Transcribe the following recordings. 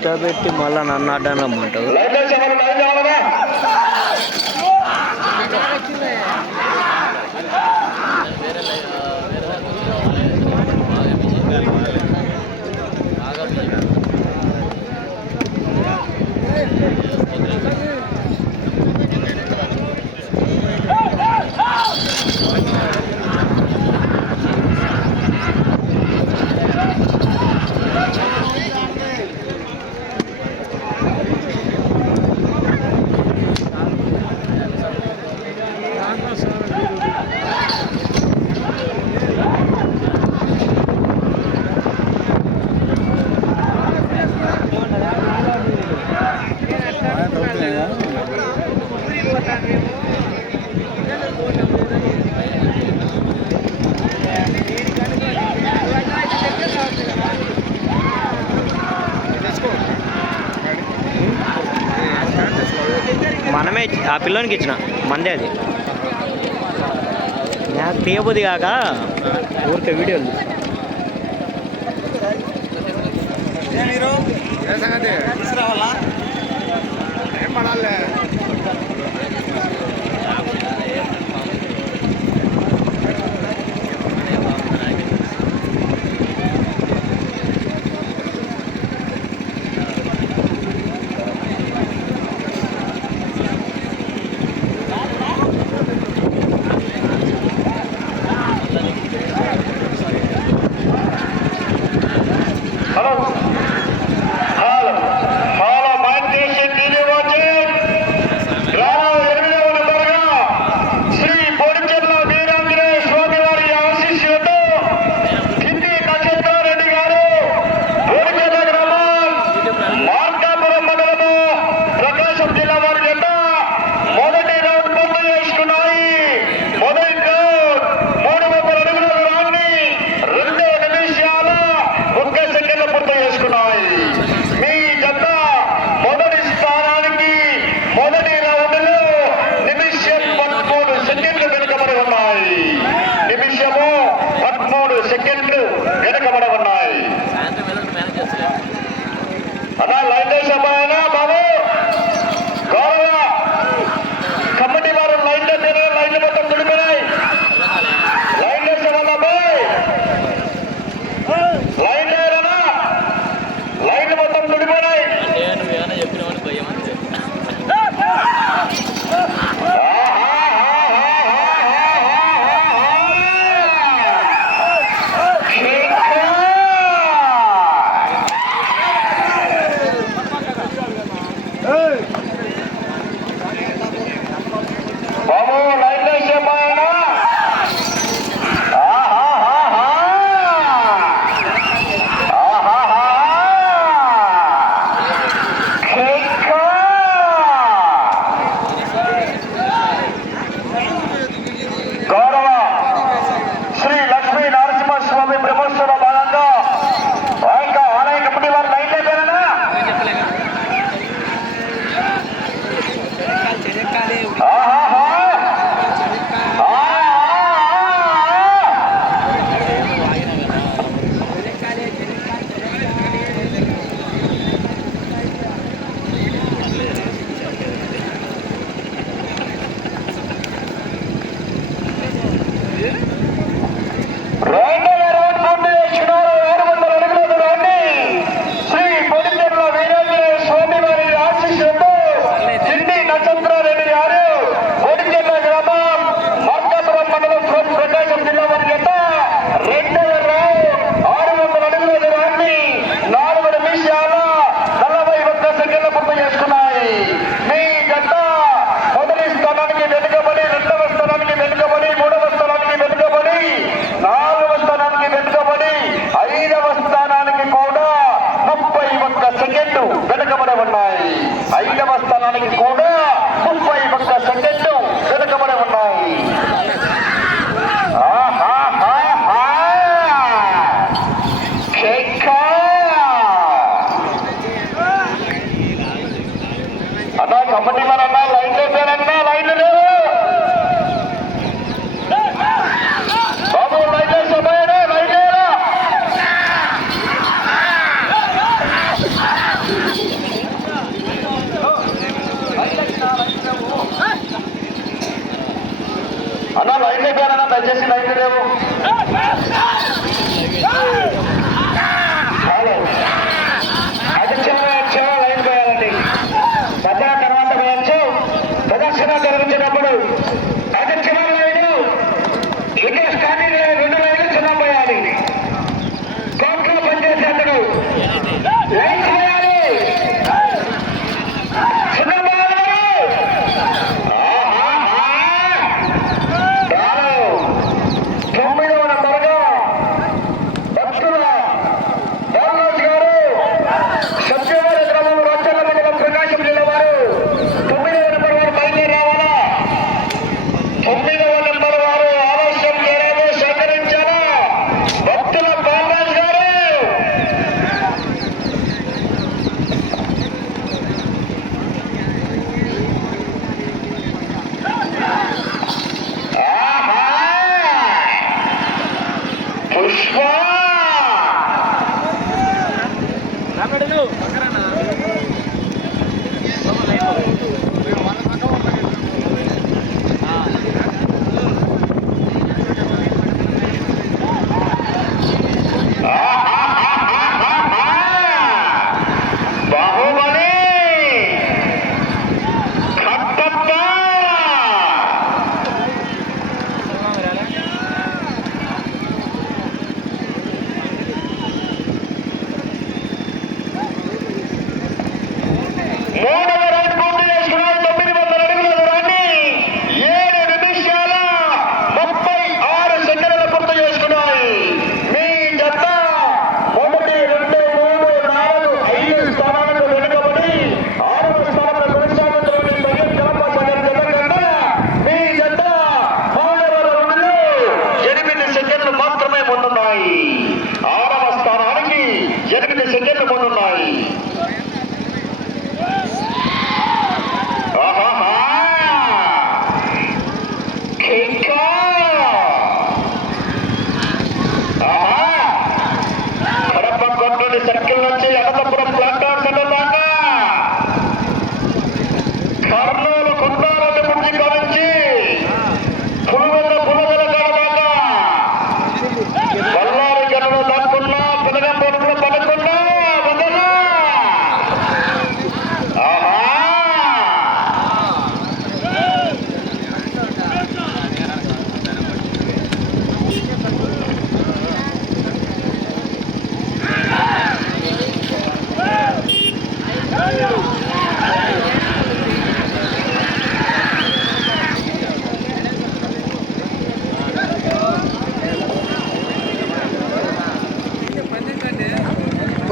ఇష్టపెట్టి మళ్ళీ నన్ను అడ్డాను రమ్మంటావు. మనమే ఆ పిల్లోనికి ఇచ్చిన మందే అది నాకు తీయబుద్ది కాక ఊరికే వీడియోలు తీసుకురావాలా ఏం పడాలే. Hala, hala, ben teşekkür ederim.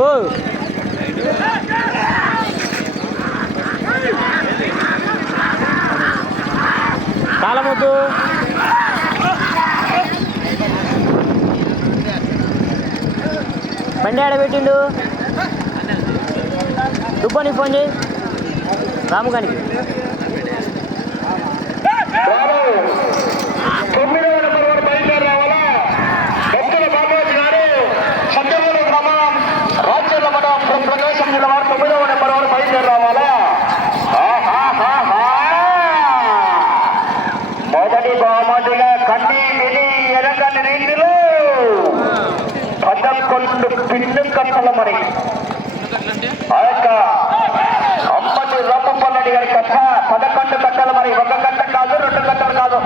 ఓ తాళమొద్దు బండి ఆడబెట్టిండు దుబ్బని ఫోన్ చేయి రాముగానికి ప్రకాశం జిల్లా వారు 9వ నెంబర్ వారు బయలుదేరి రావాలా. మొదటి బహుమతిగా కన్నీ విని ఎరగని రీతిలో 11 పిన్ను కట్టల మరి ఆ యొక్క అమ్మటి రప్పపల్లెడి గారి కట్ట 11 కట్టలు మరి. ఒక కట్ట కాదు, 2 కట్టలు కాదు.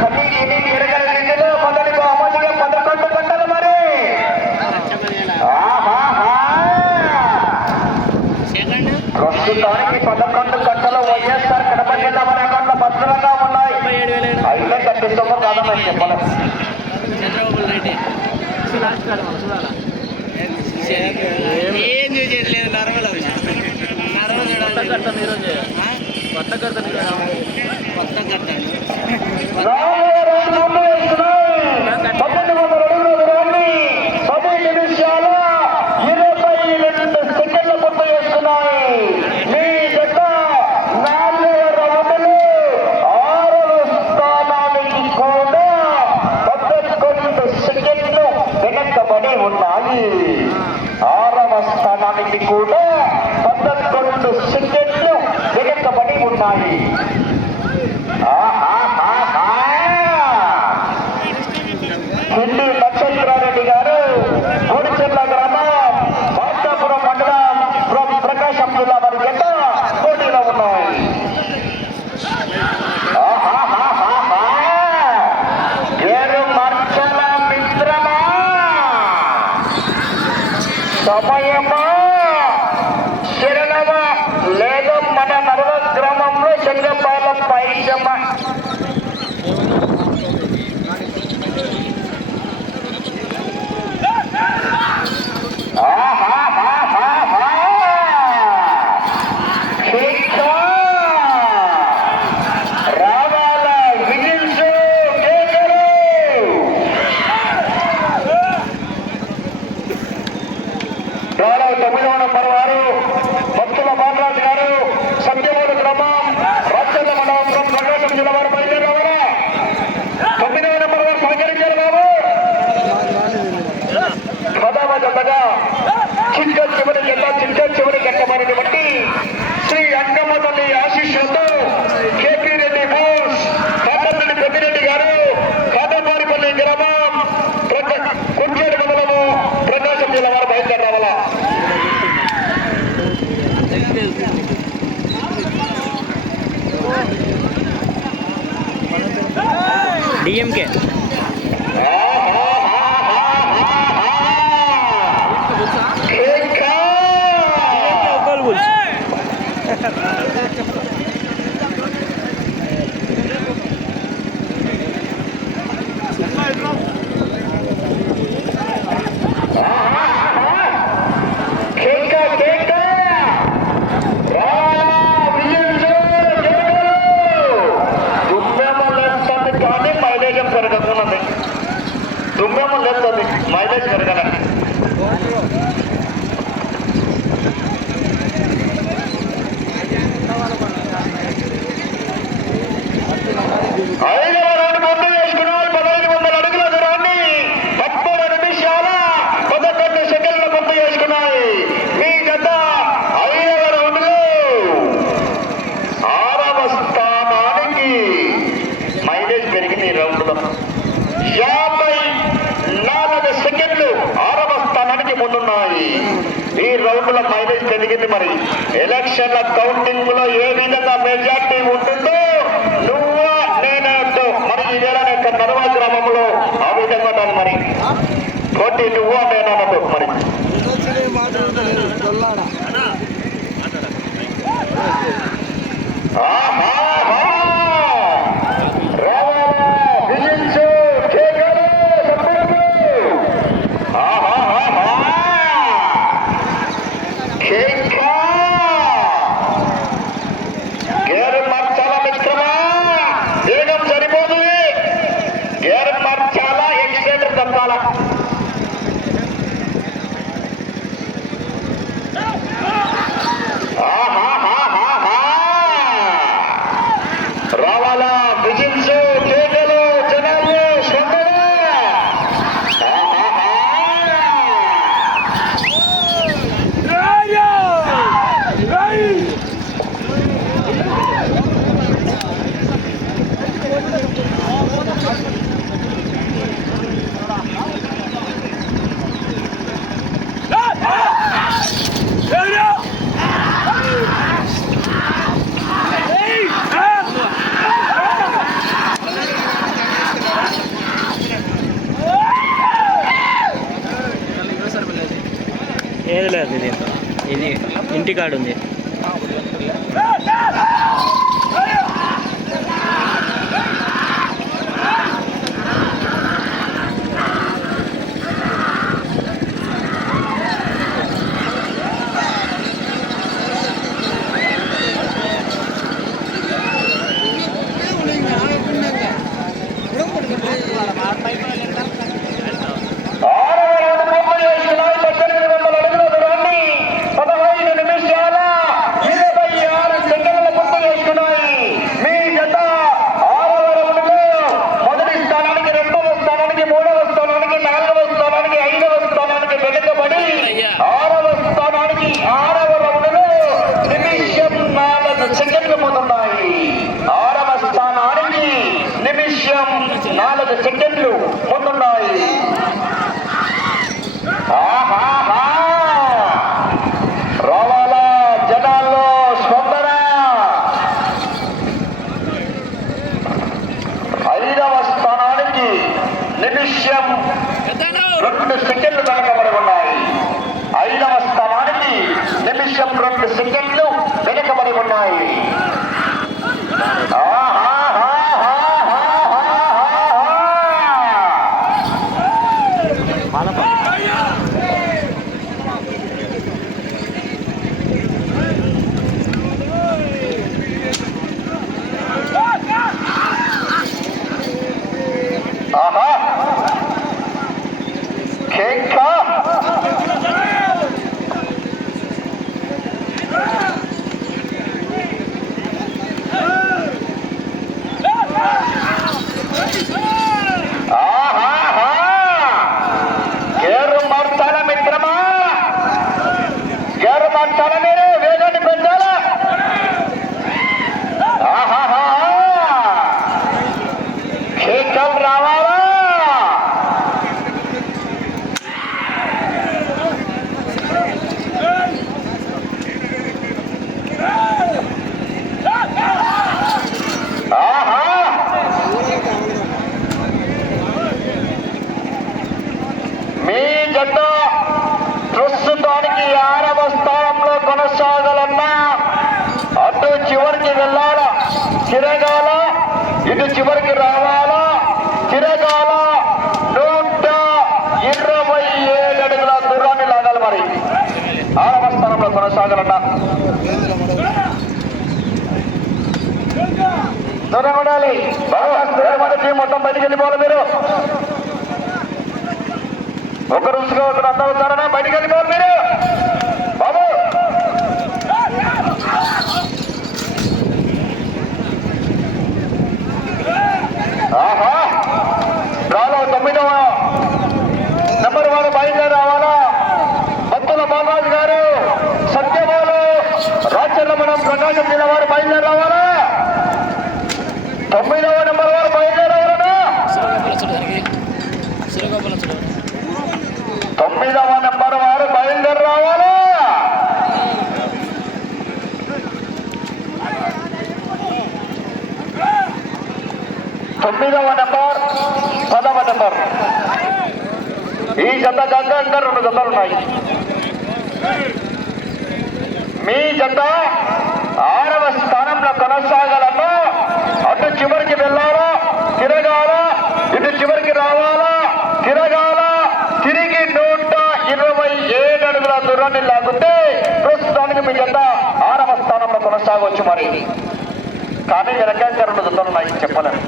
కన్నీ విని ఎరగని రీతిలో మొదటి బహుమతిగా 11 కట్టలు మరి. ప్రస్తుతానికి 11 కట్టలు వైఎస్ఆర్ కడప జిల్లా మన అకౌంట్లో భద్రంగా ఉన్నాయి. అయితే తప్పిస్తామో కాదమని చెప్పలేదు. ఆరవ స్థానానికి కూడా 11 సెకండ్లు వెనకబడి ఉన్నాయి. హిందీ నక్షత్రారెడ్డి గారు కోడిచెర్ల గ్రామం మార్కాపురం మండలం ప్రకాశం జిల్లా వారి జత పోటీలో ఉన్నాయి. సమయమా శరణమా లేదు మన నర్వ గ్రామంలో శంగపాలెం పైజమ్మ. చివరి కట్టమైనటువంటి శ్రీ అంగమ్మ తల్లి ఆశీస్సులతో కేపీ రెడ్డి బోస్ కాకర్రెడ్డి పెద్దిరెడ్డి గారు కాటపారిపల్లి గ్రామం కొంచేడు మండలము ప్రకాశం జిల్లా వారు బయలుదేరి రావాలా. డిఎంకే దుమ్మేమో లేస్తుంది, మైలేజ్ పెరగల. ఐదవ రౌండ్ ముందు వేసుకున్నారు. 1500 అడుగుల దూరాన్ని 13 నిమిషాల 11 సెకండ్ల ముందు వేసుకున్నాయి. మీ జత 5వ రౌండ్లో 6వ స్థానానికి మైలేజ్ పెరిగింది. ఈ రౌండ్లో 54 సెకండ్లు 6వ స్థానానికి ముందున్నాయి. ఈ రౌండ్ లో మైలేజ్ పెరిగింది. మరి ఎలక్షన్ల కౌంటింగ్ లో ఏ విధంగా మెజార్టీ ఉంటుందో నువ్వా నేనేంటో మరి ఈ వేళ నర్వా గ్రామంలో ఆ విధంగా ఉంటాను. మరి పోటీ నువ్వా నేనన్నట్టు మరి రావాలా. రావాలా విజిల్స్ కేకలు జనాలు స్పందన. ఏది లేదు ఇది ఇది ఇంటికాడ ఉంది. సెకండ్లు ముందున్నాయి. రావాలా జనాల్లో స్పందన. 5వ స్థానానికి నిమిషం 2 సెకండ్లు వెనకబడి ఉన్నాయి. 5వ స్థానానికి నిమిషం 2 సెకండ్లు వెనకబడి ఉన్నాయి. ప్రస్తుతానికి 6వ స్థానంలో కొనసాగాలన్నా అటు చివరికి వెళ్ళాలా, తిరగాల, ఇటు చివరికి రావాలా, తిరగాల. 127 అడుగుల దూరాన్ని లాగాలి. మరి 6వ స్థానంలో కొనసాగాలన్నా దూరం ఉండాలి. మొత్తం బయటికి వెళ్ళిపోవాలి. మీరు ఒకరు ఒకరు అంతా అవుతారనా బయటికి వెళ్ళిపోవాలి మీరు బాబు. రాలో 9వ నెంబర్ వాళ్ళు బయలుదేరి రావాలా. భక్తుల బాలరాజు గారు, సత్యబాలు, రాజ్యరమణం, ప్రకాశం జిల్లా వారు బయలుదేరి రావాలా. 9వ నెంబర్ వారు బయలుదేరి రావాలనా. 9వ నెంబర్ వారు బయలుదేరి రావాలా. 9వ నెంబర్, 10వ నెంబర్ ఈ జత కాక ఇంకా 2 జతలు ఉన్నాయి. మీ జత 6వ స్థానంలో కొనసాగాలన్నా అటు చివరికి వెళ్ళాలా, తిరగాల, ఇటు చివరికి రావాలా, తిరగాల, తిరిగి 127 అడుగుల దూరాన్ని లాగితే ప్రస్తుతానికి మీ జత 6వ స్థానంలో కొనసాగవచ్చు. మరి కానీ వెనక 2 జతలు ఉన్నాయి చెప్పలేము.